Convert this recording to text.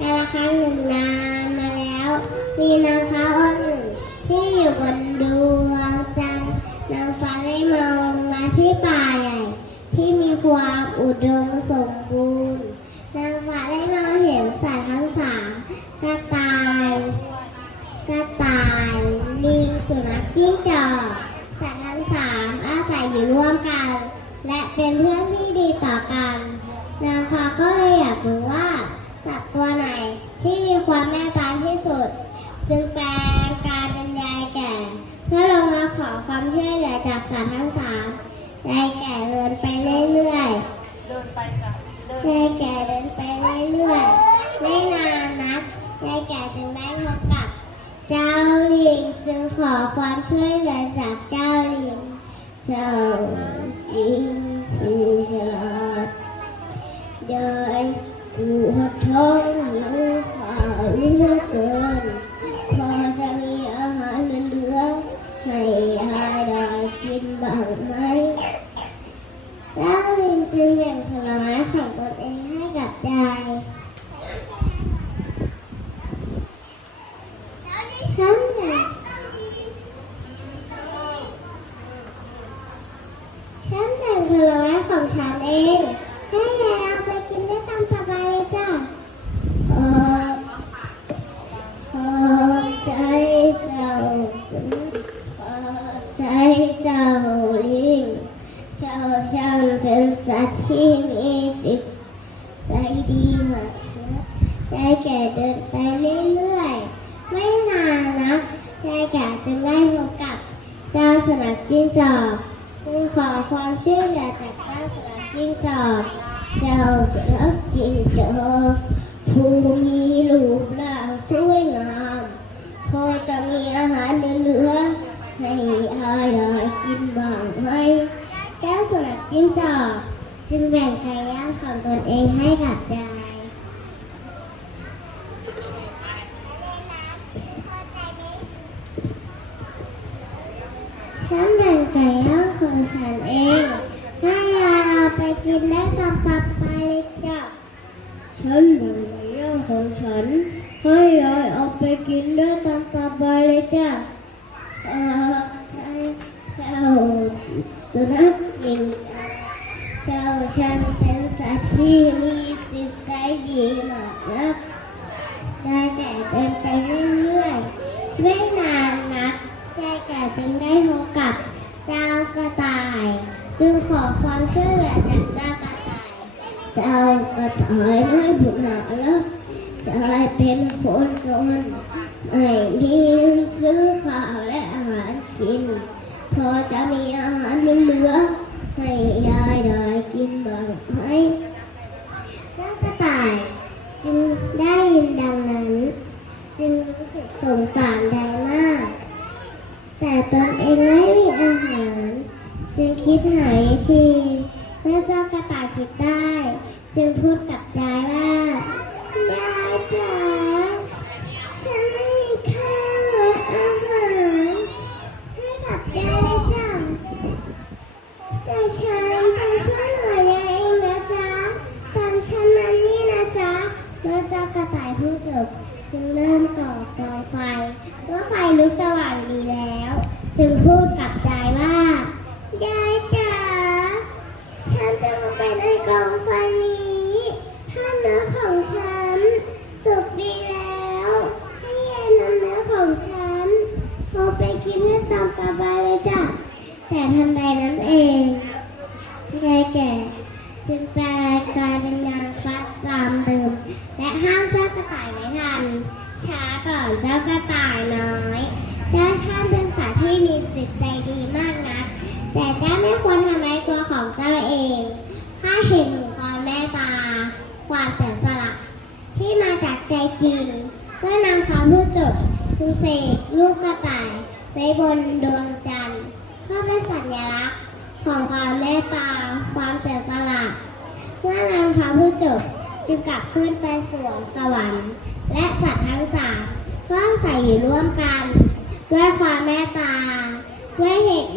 กาลครั้งหนึ่งนานมาแล้ว มีนางฟ้าองค์หนึ่งที่อยู่บนดวงจันทร์นางฟ้าได้มองมาที่ป่าใหญ่ ที่มีความอุดมสมบูรณ์นางฟ้าได้มองเห็นสัตว์ทั้งสามกระต่ายกระต่ายลิงสุนัขจิ้งจอกสัตว์ทั้งสามอาศัยอยู่ร่วมกัน และเป็นเพื่อนที่ดีต่อกันนางฟ้าก็เลยอยากรู้ว่าสัตว์ตัวไหน จากสัตว์ทั้งสามยายแก่เดินไปเรื่อยๆเดินไปกับเดินยายแก่เดินไปเรื่อยๆไม่นานนักยายแก่จึงได้พบกับ เจ้าลิงจึงขอความช่วยเหลือจากเจ้าลิงเจ้าลิงคือฉลาดเดินสู่ท้องหิวข้าวเหลือเกินพอจะมีอาหารเหลือให้ยายได้กิน บ้างไหมเจ้าลิงจึงแบ่งผลไม้ของตนเองให้กับยายฉันแบ่งฉันแบ่งผลไม้ของฉันเองให้ยายเอาไปกินได้ตามสบายเลยจ้ะขอบขอบใจเจ้าขอบใจเจ้าลิง เจ้าช่างเป็นสัตว์ที่มีจิตใจ ดีมากนะยายแก่เดินไปเรื่อยๆ ไม่นานนักยายแก่จึงได้พบกับเจ้าสนัขจิ้งจอกจึงขอความช่วยเหลือจากเจ้าสนัขจิ้งจอกเจ้าสุนัขจิ้งจอกผู้มีรูปร่างสวยงามพอจะมีอาหารเหลือๆให้อายได้กินบ้างไหมเจ้าสนัขจิ้งจอกจึงแบ่งไก่ย่างของตนเองให้กับยาย ฉันแบ่งไก่ย่างของฉันเองให้ยาเอาไปกินได้ตามปากไปเลยจ้ะฉันแบ่งไก่ย่างของฉันให้ยายเอาไปกินได้ตามสบายเลยจ้ะเออใช่เจ้าสุนัขจิ้งเจ้าช่างเป็นสัตว์ที่มีจิตใจดีมากนะได้แต่เดินไปเรื่อยๆไม่นานนักยายแก่จึงได้พบกับเจ้ากระต่าย จึงขอ ความช่วยเหลือจากเจ้ากระต่ายเจ้ากระต่ายได้บุญหาแล้วได้เป็นคนจนไม่มีเงินซื้อข้าวและอาหารกิน พอจะมีอาหารเหลือให้ยายได้กินบ้างไหมเจ้ากระต่ายจึงได้ยินดังนั้น จึงรู้สึกสงสารยายมาก แต่ตนเองไม่มีอาหาร จึงคิดหาวิธี เมื่อเจ้ากระต่ายคิดได้ จึงพูดกับยายว่ายายจ๋าฉันไม่มีข้าวและอาหารให้กับยายเลยจ้ะแต่ฉันจะช่วยเหลือยายเองนะจ๊ะตามฉันมานี่นะจ๊ะเมื่อเจ้ากระต่ายพูดจบจึงเริ่มก่อกองไฟเมื่อไฟลุกสว่างดีแล้ว จึงพูดกับยายว่ายายจ๋าฉันจะมาไปในกองไฟนี้ถ้าเนื้อของฉันสุกดีแล้ว ให้ยายนำเนื้อของฉัน เอาไปกินให้ตามสบายเลยจ้ะ แต่ ทันใดนั้นเองยายแก่จึงแปลกลายเป็นนางฟ้าตามเดิมและห้ามเจ้ากระต่ายไว้ทัน ช้าก่อนเจ้ากระต่ายน้อยเจ้าช่างเป็นสัตว์ที่มีจิตใจดีมากนะแต่เจ้าไม่ควรทำร้ายตัวของเจ้าเอง ถ้าเห็นถึงความเมตตา ความเสียสละที่มาจากใจจริงเมื่อนำคำพูดจบจึงเสกลูกกระต่ายไว้บนดวงจันทร์ ก็เป็นสัญลักษณ์ของความเมตตา ความเสียสละเมื่อนำคำพูดจบจึงกลับขึ้นไปสวงสวรรค์ และสัตว์ทั้งสามก็ใส่อยู่ร่วมกัน ด้วยความเมตตาด้วยเหตุ